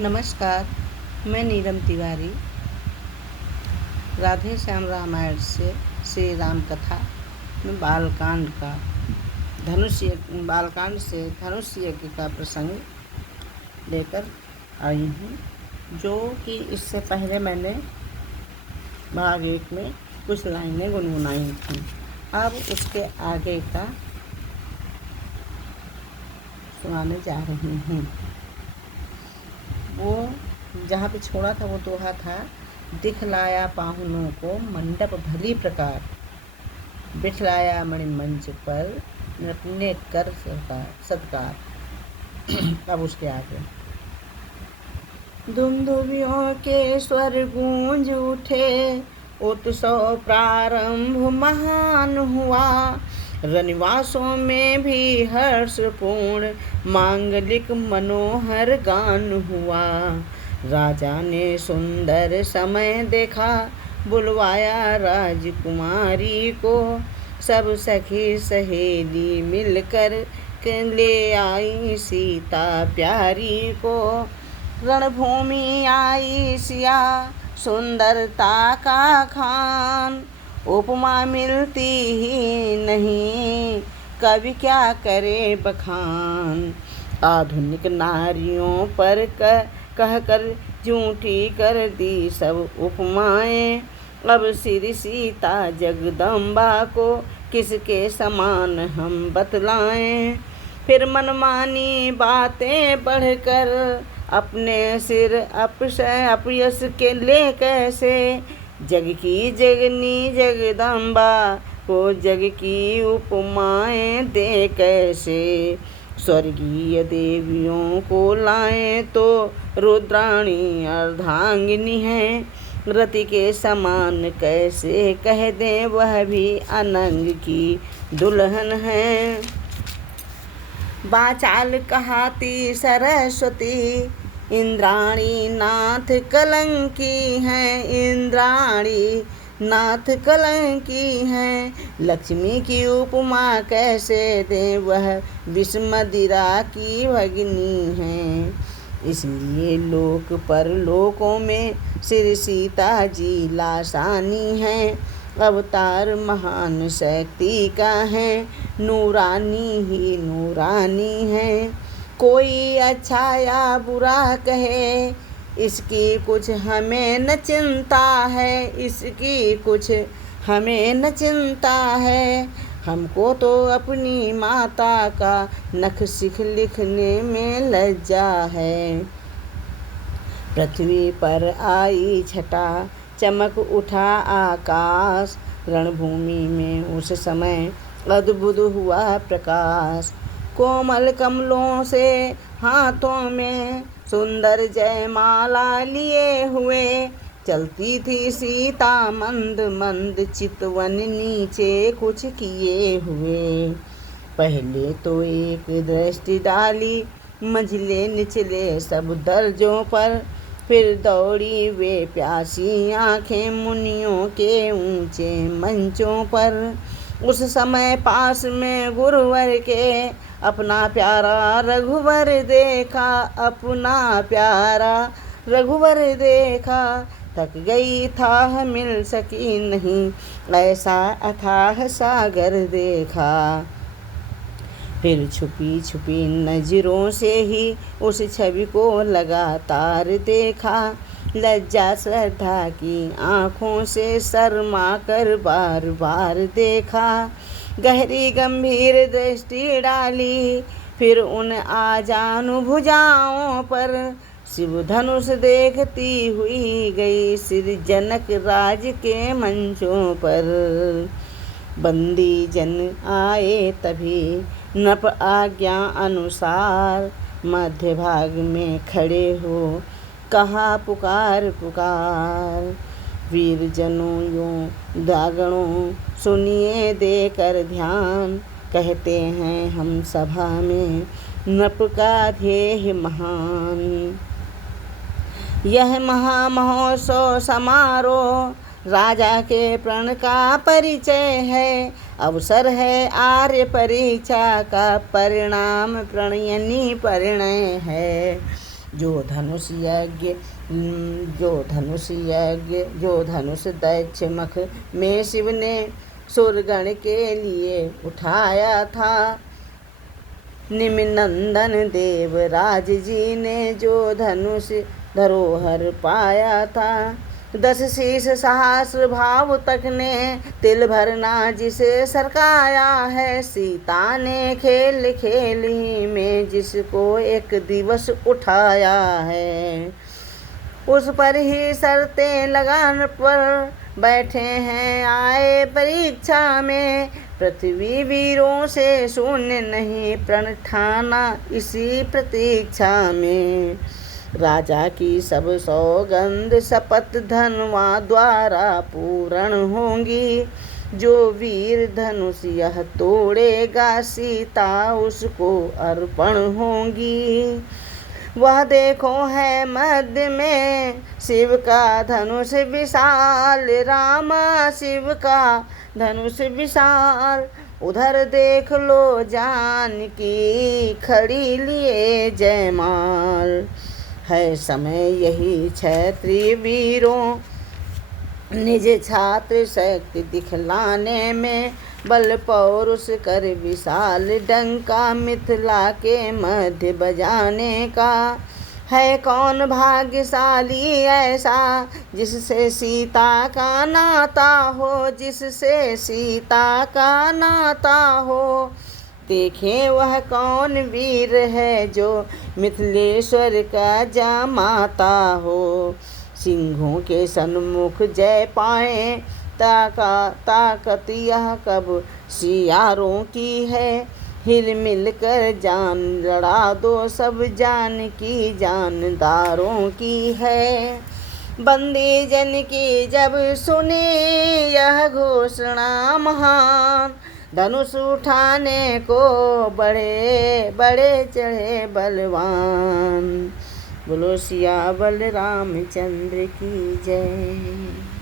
नमस्कार, मैं नीलम तिवारी राधे श्याम रामायण से श्री राम कथा में बालकांड का बालकांड से धनुष यज्ञ का प्रसंग लेकर आई हूँ, जो कि इससे पहले मैंने भाग 1 में कुछ लाइनें गुनगुनाई थी। अब उसके आगे का सुनाने जा रही हूँ। वो जहाँ पे छोड़ा था वो दोहा था, दिखलाया पाहुनों को मंडप भली प्रकार, बिठलाया मणिमंच पर नटने कर सत्कार। अब उसके आगे दुंदुभियों के स्वर गूंज उठे, उत्सव प्रारंभ महान हुआ। रनिवासों में भी हर्षपूर्ण मांगलिक मनोहर गान हुआ। राजा ने सुंदर समय देखा, बुलवाया राजकुमारी को। सब सखी सहेली मिलकर ले आई सीता प्यारी को। रणभूमि आई सिया सुंदरता का खान, उपमा मिलती ही नहीं, कवि क्या करे बखान। आधुनिक नारियों पर कह कर झूठी कर दी सब उपमाएं। अब श्री सीता जगदम्बा को किसके समान हम बतलाएं। फिर मनमानी बातें बढ़कर अपने सिर अपयश के ले कैसे। जग की जगनी जगदम्बा को जग की उपमाएं दे कैसे। स्वर्गीय देवियों को लाएं तो रुद्राणी अर्धांगिनी है। रति के समान कैसे कह दें वह भी अनंग की दुल्हन है। बाचाल कहाती सरस्वती, इंद्राणी नाथ कलंकी है। इंद्राणी नाथ कलंकी है। लक्ष्मी की उपमा कैसे दे, वह विषमदिरा की भगिनी है। इसलिए लोक परलोकों में श्री सीता जी लासानी है। अवतार महान शक्ति का है, नूरानी ही नूरानी है। कोई अच्छा या बुरा कहे, इसकी कुछ हमें न चिंता है। इसकी कुछ हमें न चिंता है। हमको तो अपनी माता का नख सिख लिखने में लज्जा है। पृथ्वी पर आई छटा, चमक उठा आकाश। रणभूमि में उस समय अद्भुत हुआ प्रकाश। कोमल कमलों से हाथों में सुंदर जयमाला लिए हुए चलती थी सीता मंद मंद, चितवन नीचे कुछ किए हुए। पहले तो एक दृष्टि डाली मंझले निचले सब दर्जों पर। फिर दौड़ी वे प्यासी आंखें मुनियों के ऊंचे मंचों पर। उस समय पास में गुरुवर के अपना प्यारा रघुवर देखा। अपना प्यारा रघुवर देखा। थक गई था मिल सकी नहीं, ऐसा अथाह सागर देखा। फिर छुपी छुपी नजरों से ही उस छवि को लगातार देखा। लज्जा श्रद्धा की आँखों से शर्मा कर बार बार देखा। गहरी गंभीर दृष्टि डाली फिर उन आजानु भुजाओं पर। शिव धनुष देखती हुई गई श्री जनक राज के मंचों पर। बंदी जन आए तभी नप आज्ञा अनुसार। मध्य भाग में खड़े हो कहा पुकार पुकार। वीर जनों यों दागणों सुनिए देकर ध्यान। कहते हैं हम सभा में नप का ध्येय महान। यह महामहोत्सव समारोह राजा के प्रण का परिचय है। अवसर है आर्य परीक्षा का, परिणाम प्रणयनी परिणय है। जो धनुष दैत्य मख में शिव ने सुरगण के लिए उठाया था। निमिनंदन देवराज जी ने जो धनुष धरोहर पाया था। 10 शीश सहस्र भाव तक ने तिल भरना जिसे सरकाया है। सीता ने खेल खेल ही में जिसको एक दिवस उठाया है। उस पर ही शर्तें लगान पर बैठे हैं आए परीक्षा में। पृथ्वी वीरों से शून्य नहीं प्रण ठाना इसी प्रतीक्षा में। राजा की सब सौगंध शपथ धनवा द्वारा पूर्ण होंगी। जो वीर धनुष यह तोड़ेगा सीता उसको अर्पण होंगी। वह देखो है मध्य में शिव का धनुष विशाल। रामा शिव का धनुष विशाल। उधर देख लो जानकी खड़ी लिए जयमाल। है समय यही क्षत्रिय वीरों निज छात्र शक्ति दिखलाने में। बल पौरुष कर विशाल डंका मिथिला के मध्य बजाने का। है कौन भाग्यशाली ऐसा जिससे सीता का नाता हो। जिससे सीता का नाता हो। देखें वह कौन वीर है जो मिथिलेश्वर का जामाता हो। सिंहों के सन्मुख जय पाए ताकत यह कब सियारों की है। हिल मिल कर जान लड़ा दो सब जान की जानदारों की है। बंदी जन की जब सुनी यह घोषणा महान। धनुष उठाने को बड़े बड़े चढ़े बलवान। बोलो सिया बलराम चंद्र की जय।